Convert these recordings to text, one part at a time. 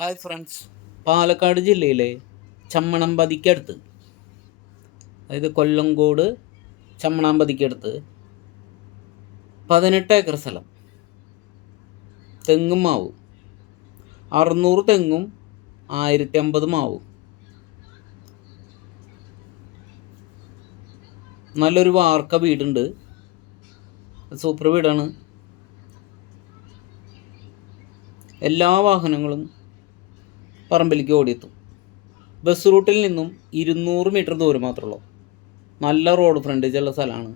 Hi friends Palakkad ജില്ലയിലെ ചമ്മണമ്പതിക്കടുത്ത്. അതായത് കൊല്ലങ്കോട് ചമ്മണാമ്പതിക്കടുത്ത് പതിനെട്ട് ഏക്കർ സ്ഥലം. തെങ്ങും മാവും. അറുന്നൂറ് തെങ്ങും ആയിരത്തി അമ്പത് മാവും. നല്ലൊരു വാർക്ക വീടുണ്ട്. സൂപ്പർ വീടാണ്. എല്ലാ വാഹനങ്ങളും പറമ്പിലേക്ക് ഓടിയെത്തും. ബസ് റൂട്ടിൽ നിന്നും ഇരുന്നൂറ് മീറ്റർ ദൂരം മാത്രമുള്ളൂ നല്ല റോഡ് ഫ്രണ്ടേജുള്ള സ്ഥലമാണ്.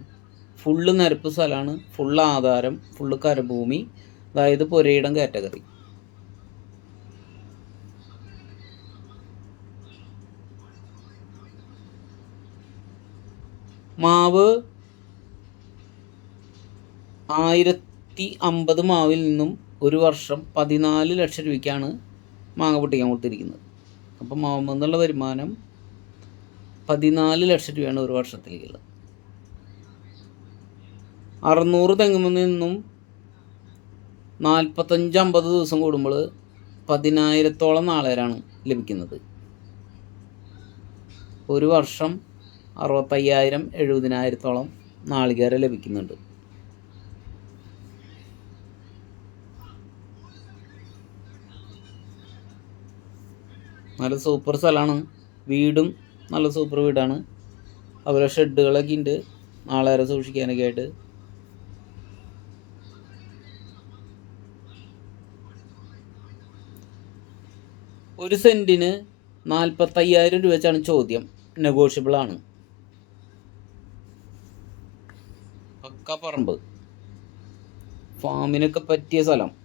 ഫുള്ള് നിരപ്പ് സ്ഥലമാണ്. ഫുള്ള് ആധാരം ഫുള്ള് കരഭൂമി. അതായത് പുരയിടം കാറ്റഗറി മാവ് ആയിരത്തി അമ്പത് മാവിൽ നിന്നും ഒരു വർഷം പതിനാല് ലക്ഷം രൂപയ്ക്കാണ് മാങ്ങ പൊട്ടിക്കാൻ കൊടുത്തിരിക്കുന്നത്. അപ്പം മാവിൽ നിന്നുള്ള വരുമാനം പതിനാല് ലക്ഷം രൂപയാണ് ഒരു വർഷത്തിലേക്കുള്ളത് അറുന്നൂറ് തെങ്ങുമിൽ നിന്നും നാൽപ്പത്തഞ്ച് അമ്പത് ദിവസം കൂടുമ്പോൾ പതിനായിരത്തോളം നാളേരാണ് ലഭിക്കുന്നത്. ഒരു വർഷം അറുപത്തയ്യായിരം എഴുപതിനായിരത്തോളം നാളികേരം ലഭിക്കുന്നുണ്ട്. നല്ല സൂപ്പർ സ്ഥലമാണ്. വീടും നല്ല സൂപ്പർ വീടാണ്. അതുപോലെ ഷെഡുകളൊക്കെ ഉണ്ട്. വരെ സൂക്ഷിക്കാനൊക്കെ ആയിട്ട്. ഒരു സെന്റിന് നാൽപ്പത്തയ്യായിരം രൂപ വെച്ചാണ് ചോദ്യം. നെഗോഷ്യബിൾ ആണ്. പക്ക പറമ്പ്. ഫാമിനൊക്കെ പറ്റിയ സ്ഥലം.